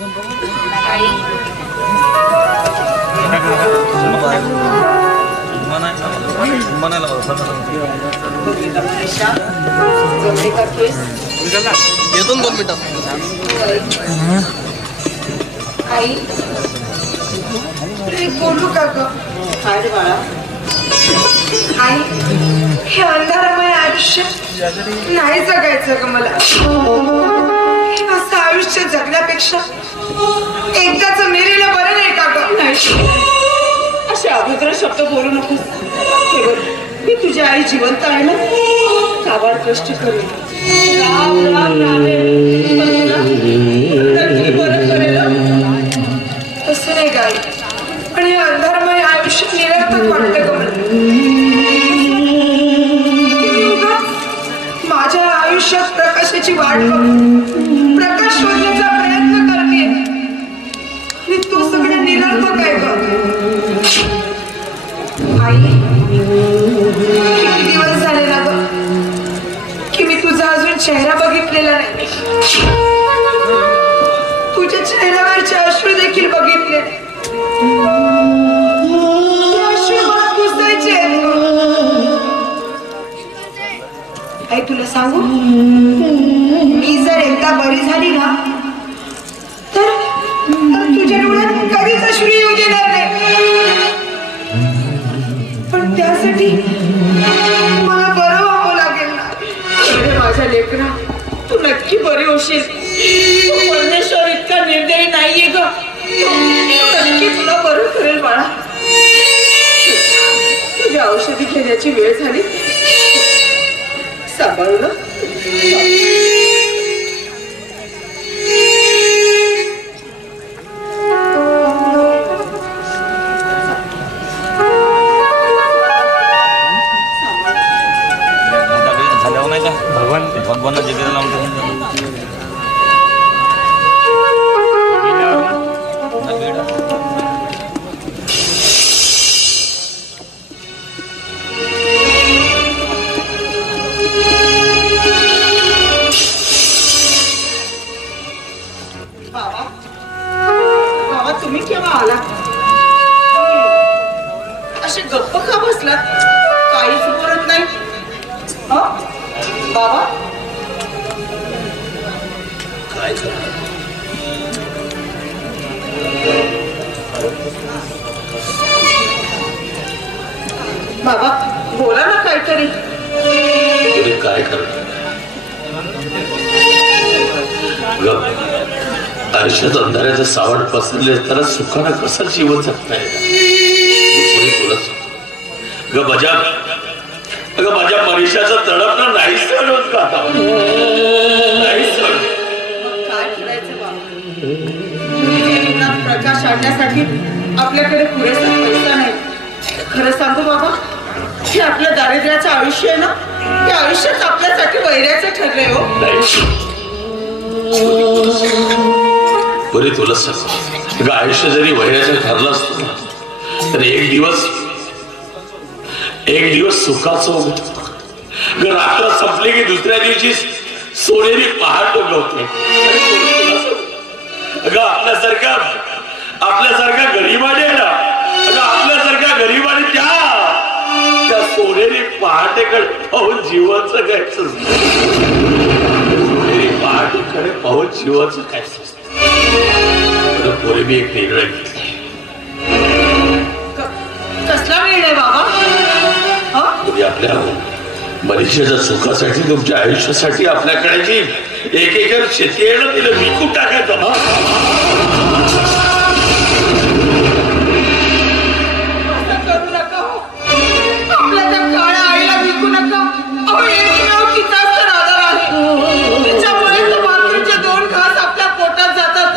येतो 2 मिनिटात. आई बोलू का ग? काय रे बाळा? आई हे अंधारमय आयुष्य नाही जगायचं ग मला. हे असं आयुष्य जगण्यापेक्षा एकदाच मेलेलं बरं नाही का ग? असे अभद्र शब्द बोलू नकोस. हे बघ, मी तुझी आई जिवंत आहे ना, काबाड कष्ट करेल, राम राम रामेल, नक्की बरं करेल. तसं नाही गाई, पण हे अंधारमय आयुष्य निरर्थक वाटतं ग मला. माझ्या आयुष्यात प्रकाशाची वाट बघ, प्रकाश शोधण्याचा प्रयत्न करते, आणि तू सगळं निरर्थक आहे ग. आई किती दिवस झाले ना ग की मी तुझा अजून चेहरा बघितलेला नाही. तुझ्या चेहऱ्यावरचे अश्रू देखील बघितले. ते अश्रू मला पुसायचे आहेत ग. आई तुला सांगू, मी जर एकदा बरी झाली ना तर तुझ्या डोळ्यात कधीच अश्रू येऊ देणार नाही. पण त्यासाठी मला बरं व्हावं लागेल ना. अरे माझ्या लेकरा, तू नक्की बरी होशील. परमेश्वर इतका निर्दयी नाहीये ग, नक्की तुला बरं करेल बाळा. तुझ्या औषधी घेण्याची वेळ झाली, सांभाळू ना. भगवान जगेला लावून बाबा, बाबा तुम्ही केव्हा आला? असे गप्प का बसलात? काहीच बोलत नाही. बाबा काय करणार? बाबा बोला ना काहीतरी. काय करणार? आयुष्यात अंधाऱ्याचं सावट पसरले तर सुखानं कसं जीवन जगताय? ग माझ्या मनुष्याचं तडपणं नाही सहन होत का आता? नाही सहन. काय करायचं बाबा? जीवनात प्रकाश आणण्यासाठी आपल्याकडे पुरेसा पैसा नाही. खरं सांगू बाबा, हे आपल्या दारिद्र्याचं आयुष्य आहे ना, ते आयुष्यात आपल्यासाठी वैऱ्याचं ठरलंय हो. बरे तुला सांग, आयुष्य जरी वैऱ्याचं ठरलं असतं तर एक दिवस सुखाचं होत. रात्र संपली की दुसऱ्या दिवशी सोनेरी पहाट उगवते. अगं आपल्यासारखा गरीबाने आहे ना, आपल्यासारख्या गरीबाने त्या सोनेरी पहाटेकडे पाहून जीवन जगायचं. सोनेरी पहाटेकडे पाहून जीवन जगायचं. पोरे मी एक निर्णय घेतला. कसला निर्णय बाबा? तुम्ही आपल्या मनुष्याच्या सुखासाठी, तुमच्या आयुष्यासाठी आपल्याकडे जी 1 एकर शेती आहे ना, तिला विकून टाकायचं. करू नका हो. आपल्या त्या काळ्या आईला विकू नका. अहो, एकमेव तिचाच तर आधार आहे. तिच्यामुळे तर भाकरीचे 2 घास आपल्या पोटात जातात.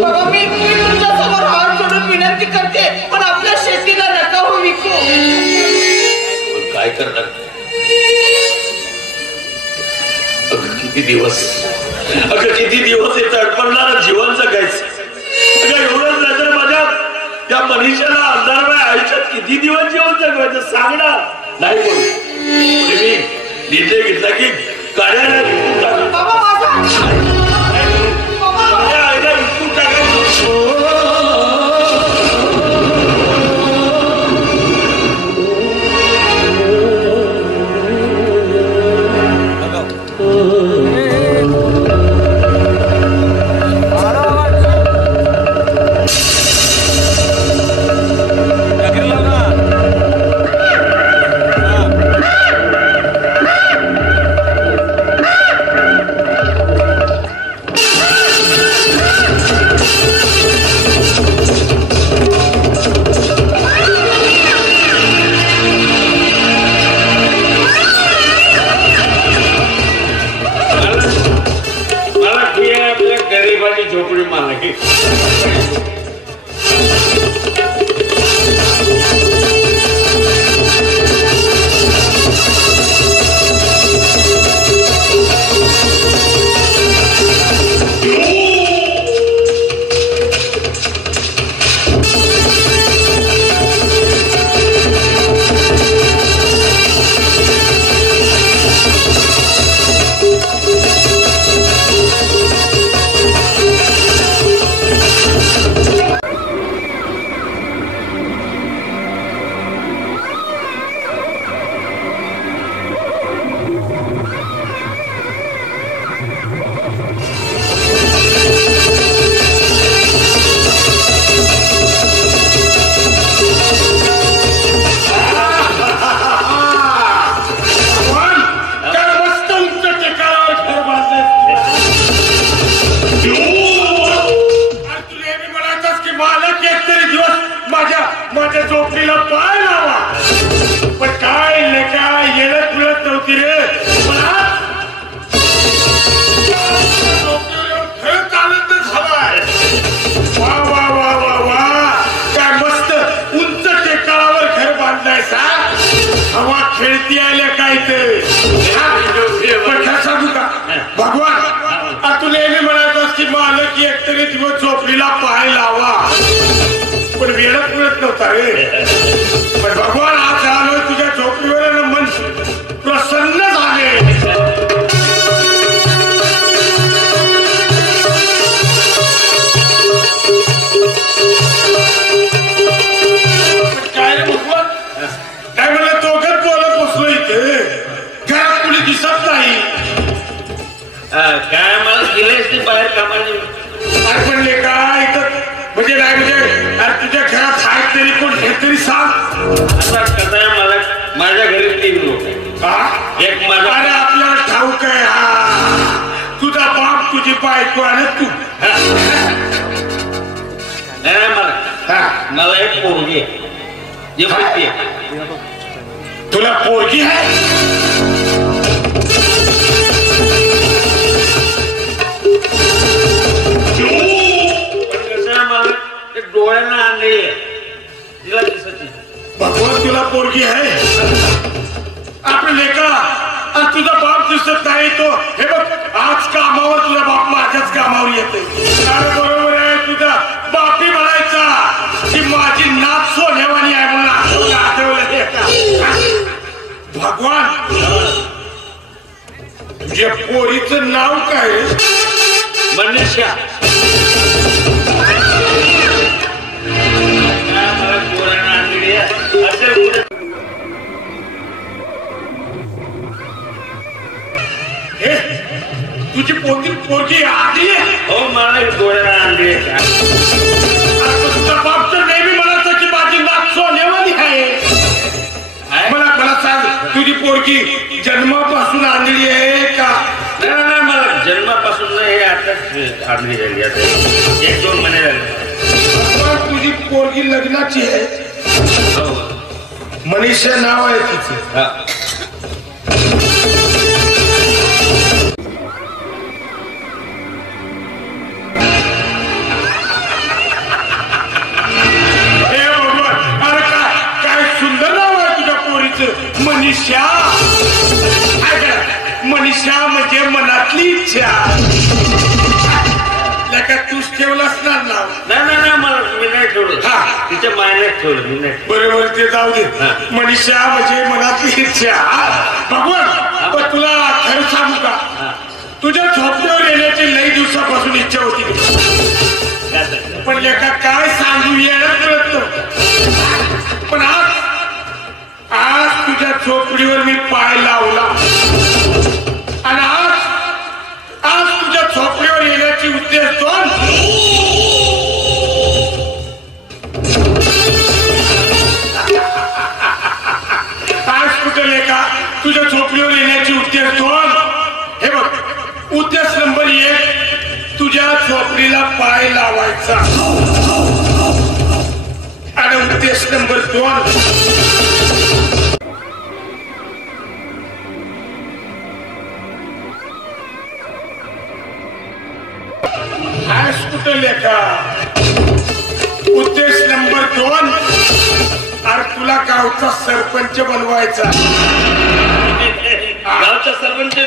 बाबा मी तुमच्या समोर हात जोडून विनंती करते, पण आपल्या शेतीला नका हो विकू. काय करणार? किती दिवस हे तडपडणार जीवन जगायचं. एवढंच नजर माझ्या त्या मनुष्याला अंधारमय आयुष्यात किती दिवस जीवन जगवायचं सांग ना. नाही बोल. मी निर्णय घेतला की कार्यालयात झोपडी मालक खेळती आल्या काय ते सांगू का भगवान तू नेहमी म्हणायचंस की मालक एकतरी दिवस झोपडीला पाय लावा पण वेळच मिळत नव्हता रे पण भगवान आज आलोय तुझ्या झोपडीवर मन प्रसन्न झाले काय रे भगवान काय म्हणलं तो घर बोलत बसलो इथे घरात कुणी दिसत नाही काय मला गेलेस ते बाहेर कामाला काय म्हणले काय इथं म्हणजे नाही म्हणजे अरे तुझ्या घरात आहेत तरी कोण हे तरी सांग आता कसं आहे मला माझ्या घरी 3 लोक एक माझा अरे आपल्याला ठाऊक आहे हा तुझा बाप तुझी बायको आणि तू नाही मला एक पोरगी आहे जे माहिती आहे तुला पोरगी आहे डोळ्यांना आणली तिला दिसत भगवान तुला पोरगी आहे आपले लेका आणि तुझा बाप दिसत नाही तो हे बघ आज कामावर तुझा बाप माझ्याच कामावर येते बरोबर आहे तुझा बापी म्हणायचा की माझी नाच सोन्यावानी आहे म्हणून आठवलं भगवान तुझ्या पोरीचं नाव काय मनीषा तुझी पोरगी आली हो मला डोळ्याला आणली तुझा बाप तर नेहमी म्हणायचं की माझी नाक सोन्यावानी आहे मला सांग तुझी पोरगी जन्मापासून आणली आहे का नाही मला जन्मापासून हे आता आणली झाली आता 1-2 महिने झाले तुझी पोरगी लग्नाची आहे मनीषा नाव आहे तिचं मनीषा मनीषा म्हणजे मनातली इच्छा का तूच ठेवलं असणार नाव नाही मला मी नाही ठेवलं तिच्या मायनेच ठेवलं मी नाही बरोबर ते जाऊ दे मनीषा म्हणजे मनातली इच्छा भगवान पण तुला खरं सांगू का तुझ्या झोपड्यावर येण्याची लई दिवसापासून इच्छा होती पण लेका काय सांगू येण्यात मिळत नव्हतं पण आज तुझ्या झोपडीवर मी पाय लावला आणि आज तुझ्या झोपडीवर येण्याची उद्देश दोन आज कुठे लेखा तुझ्या झोपडीवर येण्याची उद्देश दोन हे बघ उद्देश नंबर 1 तुझ्या झोपडीला पाय लावायचा आणि उद्देश नंबर 2 आज कुठं लेखा उद्देश नंबर 2 अरे तुला गावचा सरपंच बनवायचा गावचा सरपंच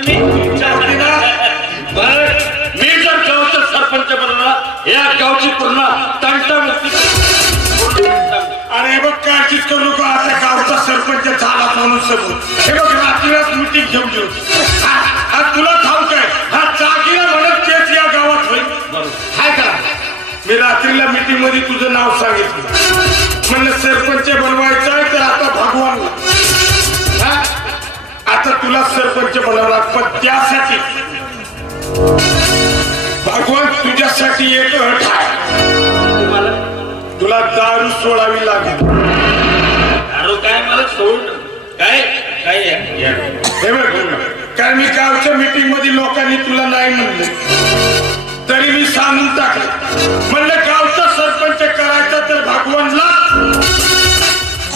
मी जर गावचा सरपंच बनला या गावची पूर्ण तंटामुक्ती अरे बघ काळजीच करू नको आता गावचा सरपंच झाला म्हणून समोर हे बघ रात्रीलाच मीटिंग घेऊन घेऊ तुला ठाऊक आहे हा चाकीला म्हणत तेच या गावात होईल काय का मी रात्रीला मीटिंग मध्ये तुझं नाव सांगितलं म्हणलं सरपंच बनवायचं आहे तर आता भगवान आता तुला सरपंच बनवला पण त्यासाठी भगवान तुझ्यासाठी एक अट आहे तुला दारू सोडावी लागेल दारू काय मला सोड काय काय हे बघ कारण मी गावच्या मीटिंग मध्ये लोकांनी तुला नाही म्हणलं तरी मी सांगून टाकलं म्हणलं गावचा सरपंच करायचा तर भगवानला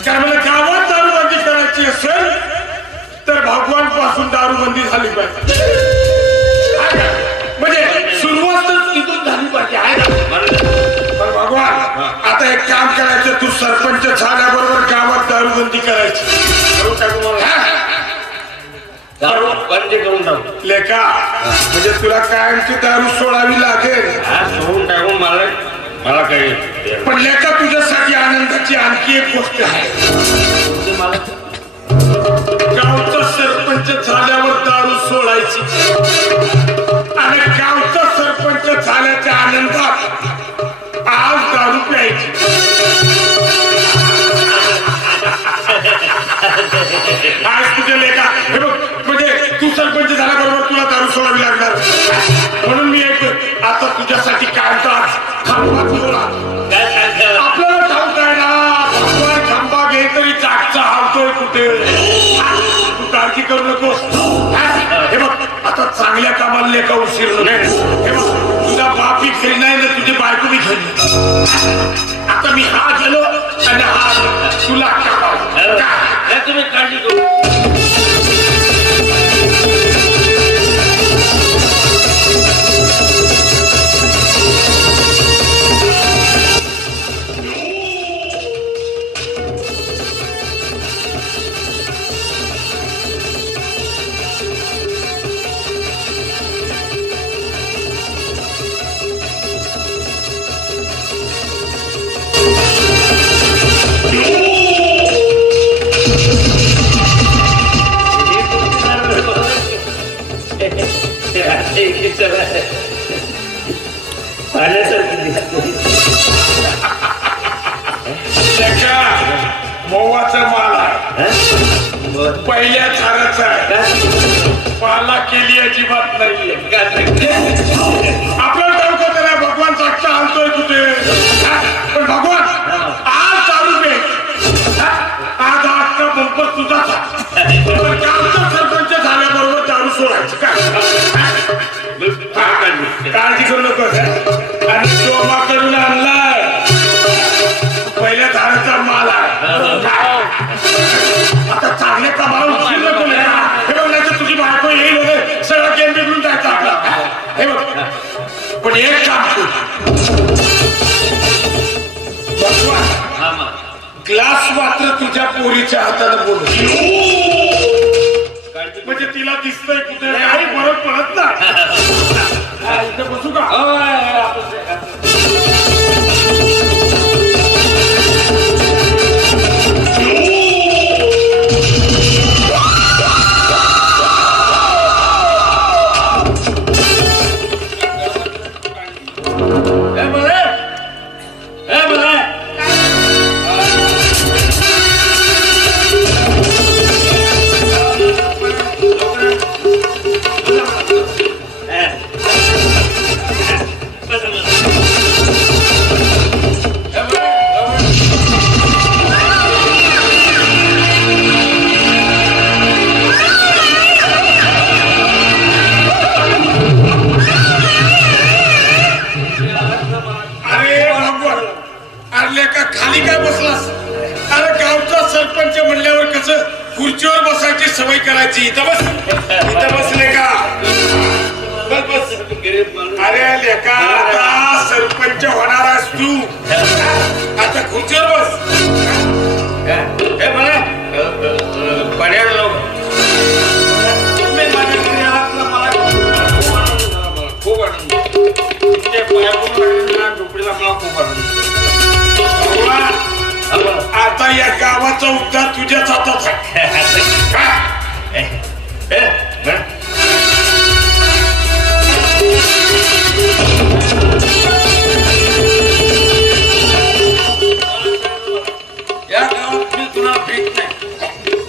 कारण मला गावात दारूबंदी करायची असेल तर भगवान पासून दारूबंदी झाली पाहिजे म्हणजे सुरुवातच तिथून झाली पाहिजे आहे ना भगवान आता एक काम करायचं तू सरपंच झाल्याबरोबर गावात दारूबंदी करायची दारू बंदी करून टाकू लेखा म्हणजे तुला कायमची दारू सोडावी लागेल सोडून टाकून मला काही पण लेखा तुझ्यासाठी आनंदाची आणखी एक गोष्ट आहे गावचा सरपंच झाल्यावर दारू सोडायची आणि गावचा सरपंच झाल्याच्या आनंदात आज दारू प्यायची आज तुझे लेखा हे बघ म्हणजे तू सरपंच झाल्याबरोबर तुला दारू सोडावी लागणार म्हणून मी एक आता तुझ्यासाठी कायमचा खांबा ठेवला आपल्याला ठाऊक आहे ना भगवान खांबा घे तरी चाकचा हावतोय कुठे तू काळजी करू नकोस हे बघ आता चांगल्या कामाला लेखा उशीर हे बघ तुझा बाप ही घरी नाही ना तुझी बायको बी घरी आता मी हा गेलो आणि हा तुला तुम्ही काळजी करू मोवाचा माल आहे पहिल्या झाडाचा आहे पाला केली अजिबात नाहीये आपल्याला ठाऊक होतं ना भगवान साक्षा आणतोय कुठे पण भगवान आज चालू पे आज आजचा बंपर तुझाच गावचा सरपंच झाल्याबरोबर दारू सोडायची काय काळजी करू नको आणि शोभा करून आणलाय पहिल्या झाडाचा माल आहे आता चांगल्या कामाला उशीर नको हे बघ नाही तर तुझी बायको येईल वगैरे सगळं गेम बिघडून जायचं आपला हे बघ पण एक काम कर ग्लास मात्र तुझ्या पोरीच्या हाताने बोल म्हणजे तिला दिसतंय कुठे काही फरक पडत ना इथे बसू का खुर्चीवर बसायची सवय करायची इथं बसले का बस अरे लेका आता तू आता खुर्चीवर बस. मला पर्याय तुम्ही माझ्या घरी आलात ना मला खूप आनंद तुमच्या पायापून झोपडीला मला खूप आनंद. आता या गावाचा उद्धार तुझ्याच हातात आहे. या गावात मी तुला भेट नाही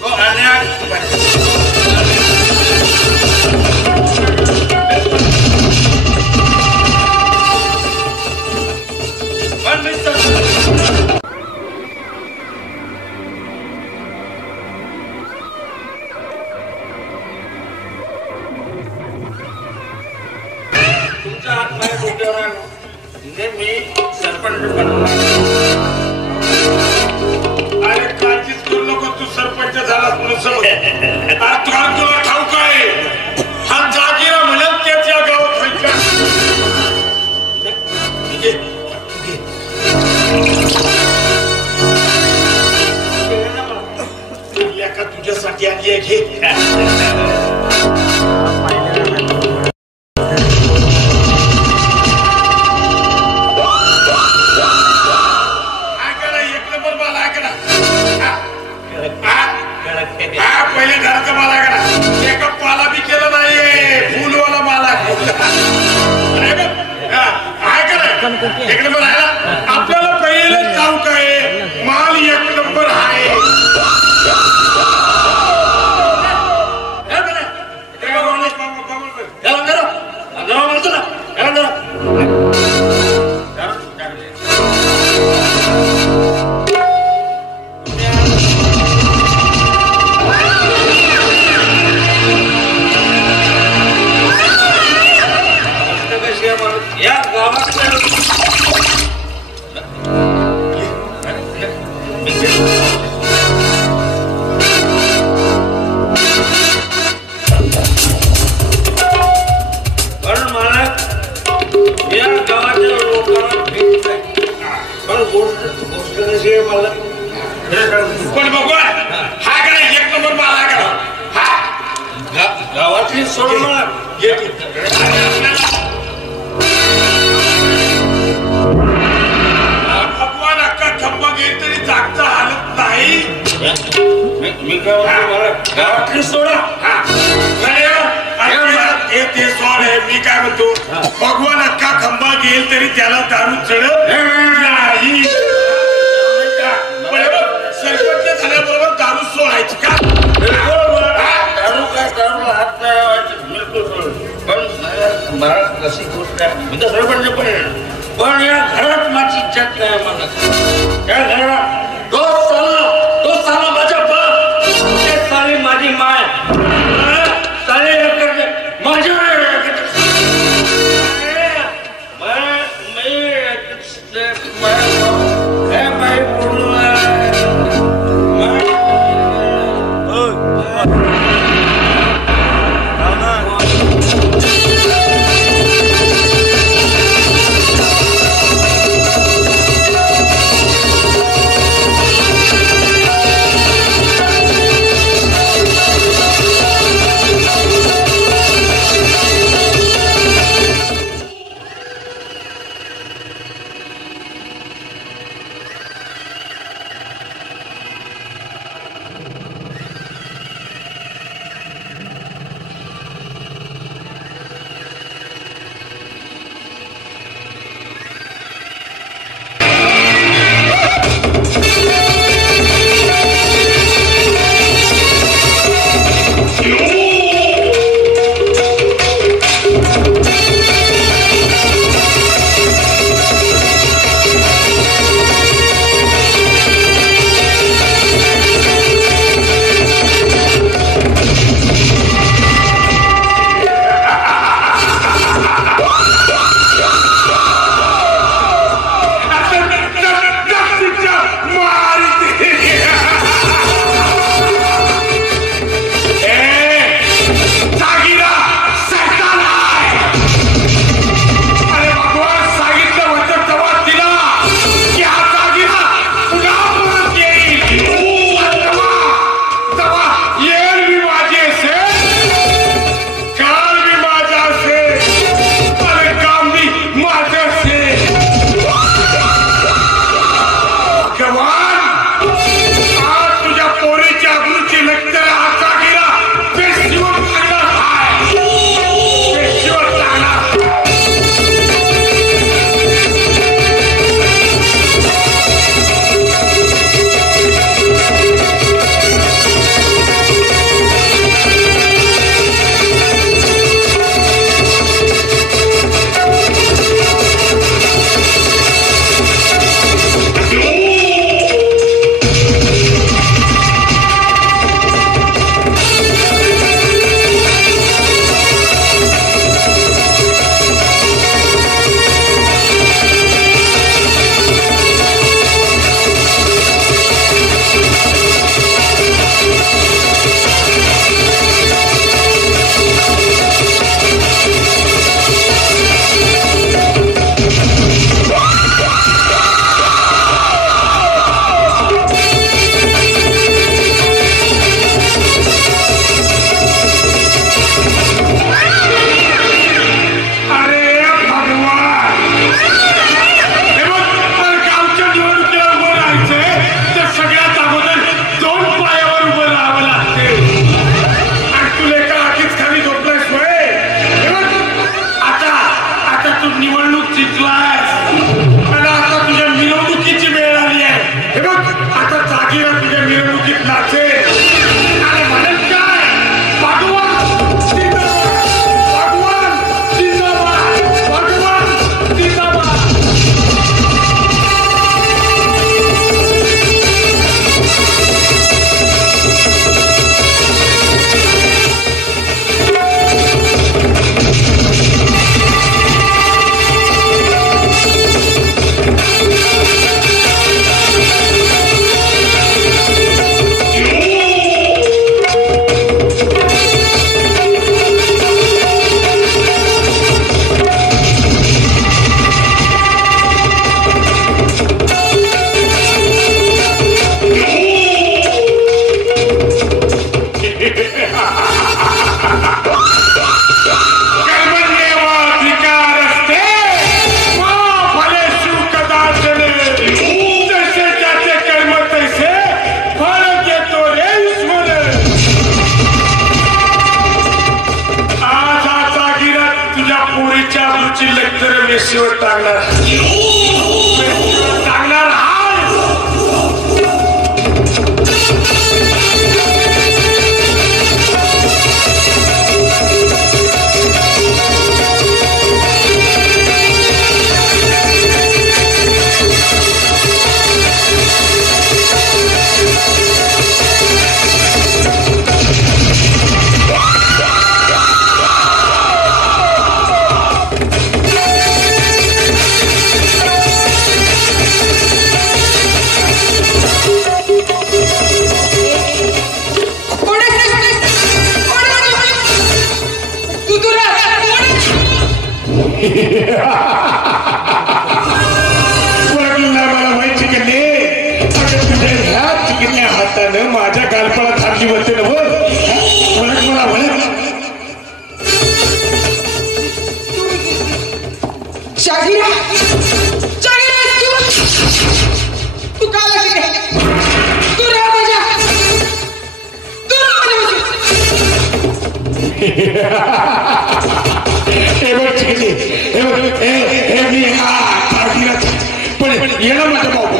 तो अन्याय तुमच्या हात माझ्या डोक्यावर मी सरपंच बनवला. अरे काळजीच करू नको तू सरपंच झालास म्हणून समज. आता तुला ठाऊक आहे हा जागीरा म्हणत त्याच्या गावात व्हायचा. लेका तुझ्यासाठी आली आहे घे. पहिले घराचा माला करा एका पाला बी केला नाहीये फुलवाला माला एक नंबर आहे. आपल्याला पहिले ठाऊक आहे माल एक नंबर आहे. या गावात पण मला या गावाच्या लोकांना भेट नाही. पण गोष्ट कशी आहे मला पण भगवान हा करा एक नंबर माला करा. गावातली सोड मला भगवान अक्का खंबा घेईल तरी जागता हालत नाही. मी गावातली सोडा ते सोड आहे. मी काय म्हणतो भगवान अक्का खंबा घेईल तरी त्याला दारू चढत नाही. सरपंच झाल्याबरोबर दारू सोडायची का? दारू काय दारूला हात नाही लावायचं बिलकुल सोड. पण मला कशी गोष्ट आहे म्हणजे सरपंच पण या घरात माझी इज्जत नाही म्हणत. या घरात तो साला माझा बाप ते साली माझी माय साले माझ्या पण येणं माझ्या बाबा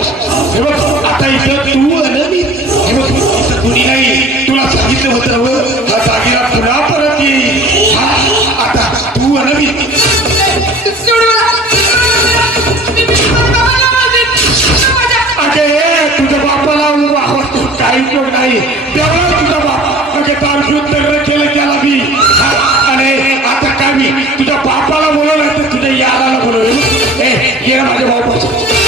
हे बघ आता इथं तू आणि हे बघ इथं कुणी नाही तुला सांगितलं होतं हा दागिना तुला परत येईल आता तू आणि अगे तुझ्या बापाला काही उपयोग नाही तेवढा तुझा बाप अगे तारशुद्ध केलं त्याला मी आणि आता काय मी तुझ्या बापाला बोलवलं तर तुझ्या याराला बोलवलं ये ना माझ्या बापाचं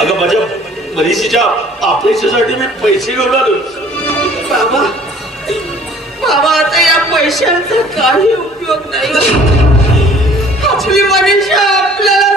अगं माझ्या मनीषीच्या ऑपरेशनसाठी मी पैसे घेऊन आलो. बाबा बाबा आता या पैशांचा काही उपयोग नाही. आपली मनीषा आपल्याला